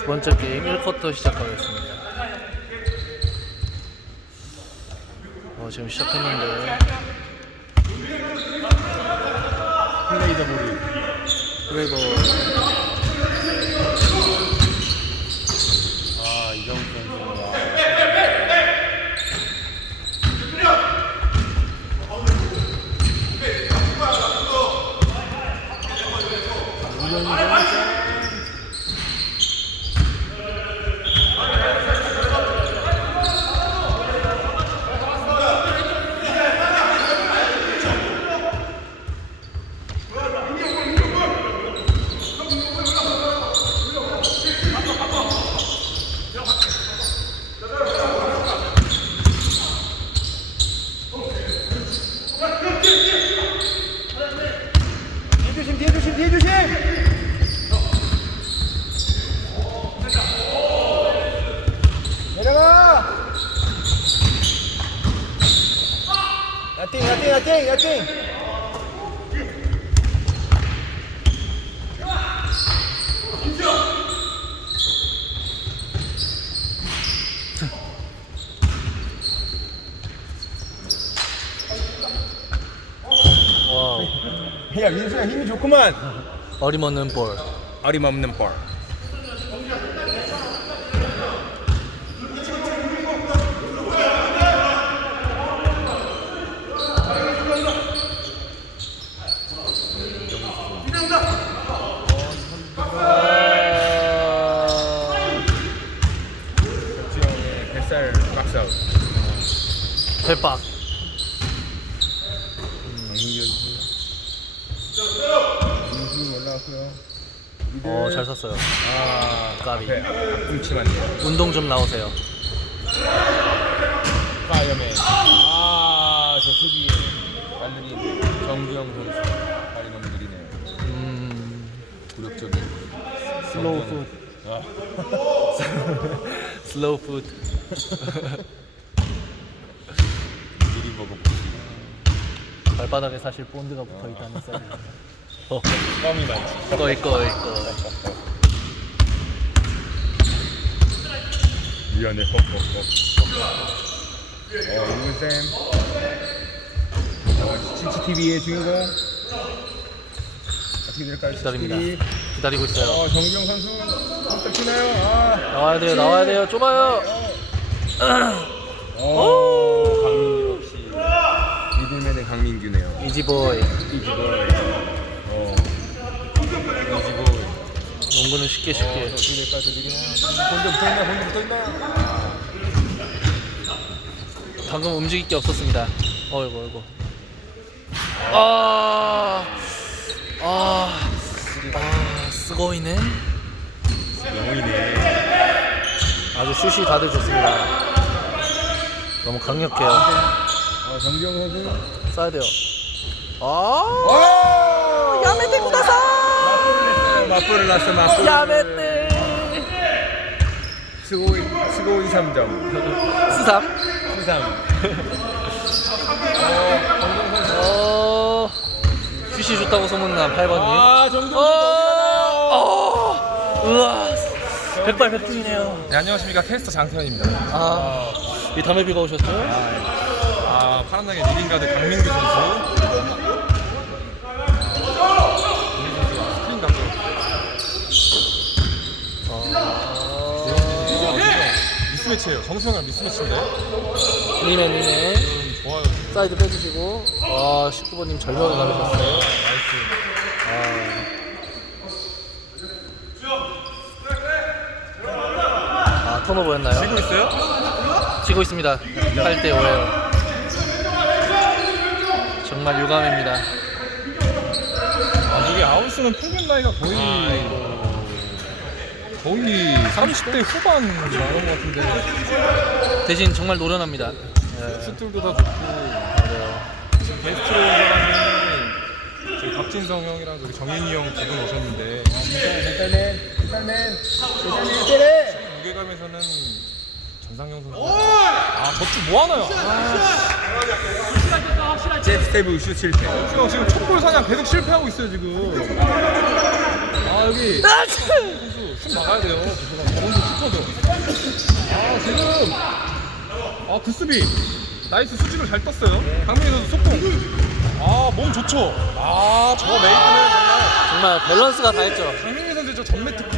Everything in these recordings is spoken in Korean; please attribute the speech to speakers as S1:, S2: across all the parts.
S1: 두 번째 게임 1쿼터 시작하겠습니다. 어, 지금 시작했는데.
S2: 플레이더 볼이
S1: 그리고
S2: 아 이정우 선수가 뒤에 조심 뒤에 조심 뒤에 조심 내려가 나띵 나띵 나띵 나띵
S1: 와우
S2: 야 민수야 힘이 좋구만
S1: 어림없는 볼.
S2: 어림없는 볼 박사우
S1: 대박.
S2: 강민규 민수 올라왔고요
S1: 섰어요.
S2: 아
S1: 까비.
S2: 앞에 끔찍한데요
S1: 운동 좀 나오세요.
S2: 파이어맨 아 저 수비 완전히 정주영 선수 발이 너무 느리네요
S1: 음,
S2: 굴욕적인
S1: 슬로우. 푸드.
S2: 아,
S1: 슬로우 푸드.
S2: 미리 먹어
S1: 발바닥에 사실 본드가 붙어 있다는. 어,
S2: 껌이 많지
S1: 꺼이 꺼이 꺼이.
S2: 미안해 어 이문쌤 어, CCTV의 주인공 어떻게 될까요
S1: 기다립니다.
S2: CCTV
S1: 기다리고 있어요.
S2: 어 정주영 선수 깜짝 치나요 아
S1: 나와야 돼요, 나와야 돼요. 좁아요.
S2: 강민규 역시 미들맨의 강민규네요.
S1: 이지보이.
S2: 이지보이. 어. 이지보이.
S1: 농구는 쉽게 쉽게.
S2: 어떻게 될까 저 지금 본드 붙어있나 본드 붙어있나?
S1: 방금 움직일 게 없었습니다. 어이구 어이구. 아, 아, 아, 쓰고이네.
S2: 영웅이네.
S1: 아주 슛이 다들 좋습니다. 너무 강력해요.
S2: 어 정지영 선수.
S1: 쏴야 돼요. 아,
S2: 오!
S1: 야메테 구다사.
S2: 맞불을 났어 맞불.
S1: 야메테.
S2: 스고이 스고이 3점.
S1: 스삼.
S2: 수삼.
S1: 어, 슛이 좋다고 소문난 8번님.
S2: 아 정지영
S1: 어, 어, 우와, 백발 백중이네요.
S3: 네, 안녕하십니까 캐스터 장태현입니다.
S1: 아, 이 담에 비가 오셨죠?
S3: 아 파란당의 리딩가드 강민규 선수. 강민규 선수가 스크린 가죠. 미스매치예요. 정수영이랑 미스매치인데.
S1: 니네 니네
S3: 음, 좋아요.
S1: 사이드 빼주시고 아 19번님 절벽을 가르셨어요
S3: 나이스.
S1: 아 턴오버였나요?
S3: 지고 있어요?
S1: 지고 있습니다 8대 5예요 정말 유감입니다
S3: 아, 이게 아웃수는 평균 나이가 거의 거의 30대 후반 나온 것 같은데
S1: 대신 정말 노련합니다 네,
S3: 슛들도 다 좋고
S1: 맞아요
S3: 게스트로 온 사람이 저희 박진성 형이랑 저기 정윤이 형 두 분 오셨는데
S2: 뱃살맨 뱃살맨 뱃살맨 때래.
S3: 무게감에서는 전상영 선수 아 저축 뭐 하나요?
S2: 잽 스텝 슛 실패.
S3: 형 지금 촛불 사냥 계속 실패하고 있어요 지금 아아 여기 선수 슛 나가야 돼요. 저런도 슈퍼죠. 아 지금 아그 수비 나이스 수직을 잘 떴어요. 강민희 선수 속공. 아 몸 좋죠. 아 저 메이트는 정말
S1: 정말 밸런스가 다 했죠.
S3: 강민희 선수 저 전매 특허.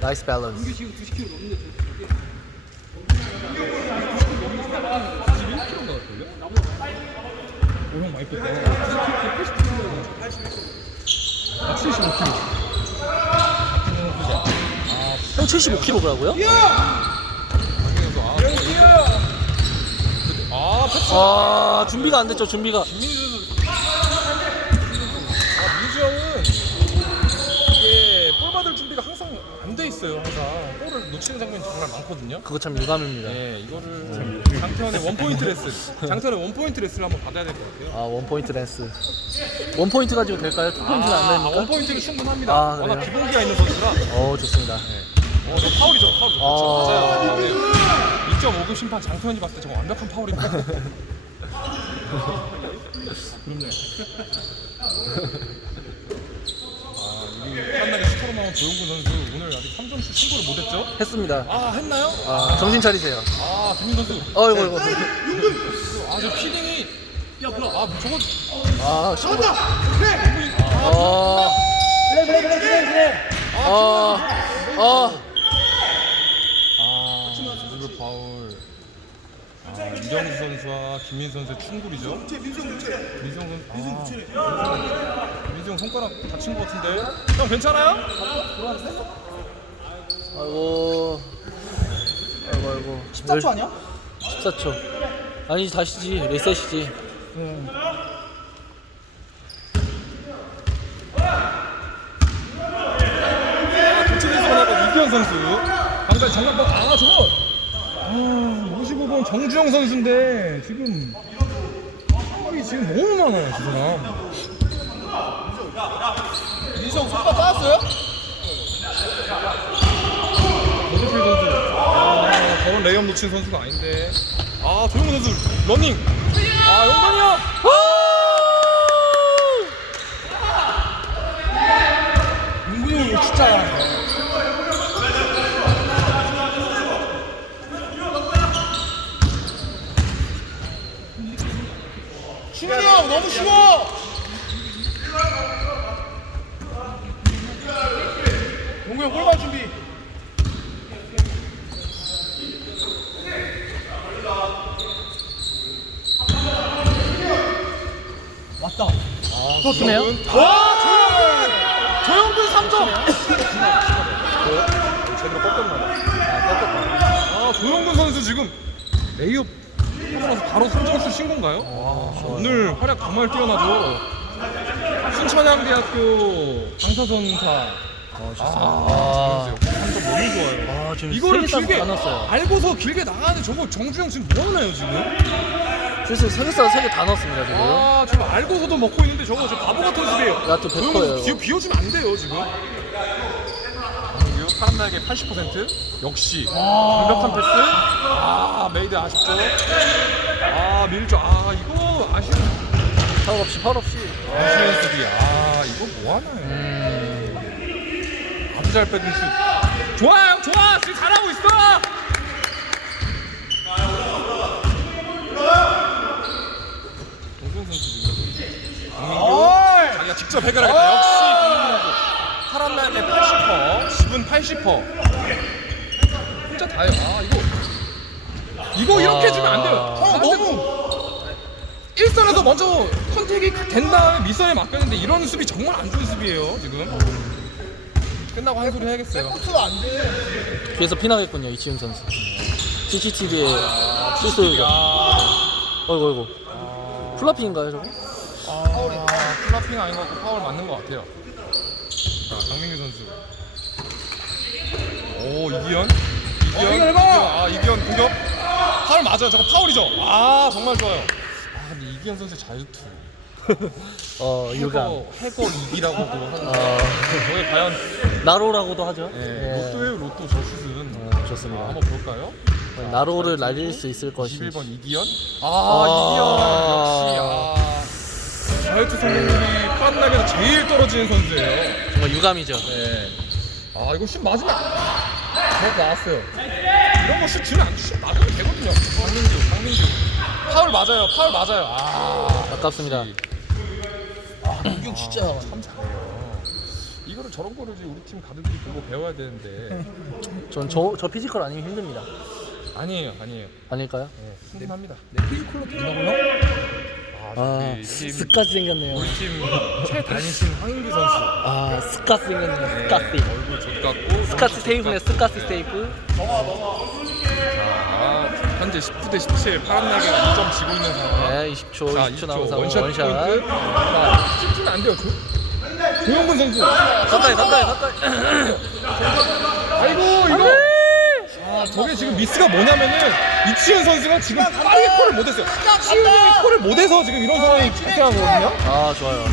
S1: 나이스 밸런스.
S3: 91kg인가 걸요? 오형 많이 뺐다. 180kg. 아 75kg.
S1: 형 75kg라고요?
S3: 아, 패스.
S1: 아 준비가 안 됐죠 준비가.
S3: 아, 민수 형은 이게 볼 받을 준비가 항상 안 돼 있어요. 항상 볼을 놓치는 장면이 정말 많거든요.
S1: 그거 참 유감입니다.
S3: 네, 이거를 장태현의 원 포인트 레슨, 장태현의 원 포인트 레슨을 한번 받아야 될 것 같아요.
S1: 아 원포인트 댄스. 원포인트 가지고 될까요? 투포인트는 안
S3: 아,
S1: 됩니까?
S3: 원 포인트는 충분합니다.
S1: 아,
S3: 워낙
S1: 그래요?
S3: 기본기가 있는 선수라.
S1: 어 좋습니다.
S3: 어, 저 파울이죠, 파울이죠.
S1: 아.
S3: 맞아요. 네. 2.5급 심판 장태현이 봤을 때 저거 완벽한 파울입니다. 그럼요. 아, 여기 한날에 슈퍼로 나온 조용구 선수 오늘 아직 3점슛 신고를 못했죠?
S1: 했습니다.
S3: 아, 했나요?
S1: 아 정신 차리세요.
S3: 아, 김민 선수.
S1: 어이구 이거.
S3: 아, 저 피딩이. 야, 아, 저거.
S1: 아 시-
S3: 아,
S1: 어. 어. 어.
S3: 아, 드리블 파울. 아, 이정수 선수와 김민 선수의 충돌이죠. 민성 선수. 아, 민성 손가락 다친 것 같은데. 형 괜찮아요?
S1: 아이고. 아이고 아이고. 14초 아니야? 14초. 아니지 다시지 리셋이지.
S3: 아, 교체 선수가 이기현 선수. 방금 장난감 아 저거. 아 55번 정주영 선수인데 지금 파울이 지금 너무 많아요 저 사람.
S2: 민성 손가 빠졌어요?
S3: 고대필 선수. 아 저런 레이업 놓친 선수가 아닌데. 아 조용훈 선수 러닝. 아 영광이 형.
S2: 민gun이 형 이거 진짜 잘한다. 충이 형 너무 쉬워. 용구 형 골반 준비. 왔다.
S3: 또?
S2: 와 조영근. 조영근 3점.
S3: 제대로 꺾였나 아, 조영근 선수 지금 레이업 하고 나서 바로 3점슛 신 건가요? 오늘 활약 정말 뛰어나죠. 순천향대학교 방사선사. 아, 잘했어요. 3점 너무 좋아요.
S1: 아 지금
S3: 이거를
S1: 세개
S3: 길게
S1: 다 넣었어요.
S3: 알고서 길게 나가는데 저거 정주영 지금 뭐 하나요 지금?
S1: 슬슬 세개싸 세개 다 넣었습니다 지금.
S3: 아 저거 알고서도 먹고 있는데 저거 저 바보 같은 수비예요.
S1: 야, 또
S3: 조영근
S1: 백퍼예요.
S3: 선수 비워 비워주면 안 돼요 지금. 강규 사람 날개 80% 역시 완벽한 패스. 아 메이드 아쉽죠. 아 밀죠. 아 이거 아쉬운
S1: 파울 없이 파울 없이.
S3: 아쉬운 수비. 아 이거 뭐 하나요?
S1: 음.
S3: 아주 잘 빼준 슛. 좋아요, 좋아. 지금 잘하고 있어. 정종 선수 지금. 강민규 자기가 직접 해결하겠다. 역시 사람 날개 80%, 집은 80%. 혼자 다 해요. 아 이거 이거 이렇게 주면 안 돼요. 형안 돼.
S2: 너무
S3: 일선에서 먼저 컨택이 된 다음에 미선에 맡겼는데 이런 수비 정말 안 좋은 수비예요 지금. 끝나고 한 소리 해야겠어요.
S2: 코트가 안 돼.
S1: 뒤에서 피나겠군요 이치훈 선수. CCTV에 실소유가.
S3: 아,
S1: 어이구 어이구. 플라핑인가요 저거?
S3: 아, 플라핑 아닌 것 같고 파울 맞는 것 같아요. 자, 선수. 오, 이기현. 이기현.
S2: 이기현 해봐!
S3: 아, 이기현 공격. 파울 맞아요. 저거 파울이죠. 아, 정말 좋아요. 아, 근데 이기현 선수 자유투.
S1: 어 유감.
S3: 해거, 해거 이기라고도 하는데.
S1: 어
S3: 저게 과연
S1: 나로라고도 하죠.
S3: 예,
S1: 예.
S3: 로또예요, 로또 저 슛은.
S1: 어,
S3: 아,
S1: 좋습니다.
S3: 한번 볼까요?
S1: 나로를 날릴 수 있을 것이.
S3: 21번 이기현? 아,
S1: 아.
S3: 이기현 역시 아 자유투 성공률이 낙에서 제일 떨어지는 선수예요.
S1: 정말 유감이죠.
S3: 네. 아 이거 슛 맞으면 저 나왔어요. 이런 거 슛 주면 안슛 맞으면 되거든요. 강민규, 강민규. 파울 맞아요. 파울 맞아요. 아.
S1: 아깝습니다.
S2: 공격 진짜
S3: 참 잘해요. 이거를 저런 거를 이제 우리 팀 가드들이 보고 배워야 되는데
S1: 전 저 저 피지컬 아니면 힘듭니다.
S3: 아니에요, 아니에요.
S1: 아닐까요?
S3: 네, 충분합니다.
S2: 내 피지컬로 된다고요?
S3: 아,
S1: 아, 스카스 생겼네요.
S3: 우리 팀 최단신 황인규 선수.
S1: 아, 스카스 생겼네요.
S3: 네,
S1: 스카스.
S3: 얼굴 족같고
S1: 스카스 스테이프네, 스카스 스테이프.
S3: 아, 현재 19 대 17 파란 날개가 2점 지고 있는 상황.
S1: 네, 20초,
S3: 자,
S1: 20초 남은 상황.
S3: 원샷,
S1: 원샷.
S3: 포인트. 자, 춤추면 안 돼요. 조, 조영근 선수.
S1: 가까이, 가까이, 가까이.
S3: 아이고 이거. 아, 저게 지금 미스가 뭐냐면은 이치현 선수가 지금 빠르게 콜을 못했어요. 치현이 콜을 못해서 지금 이런 상황이 발생한 거거든요.
S1: 아, 좋아요.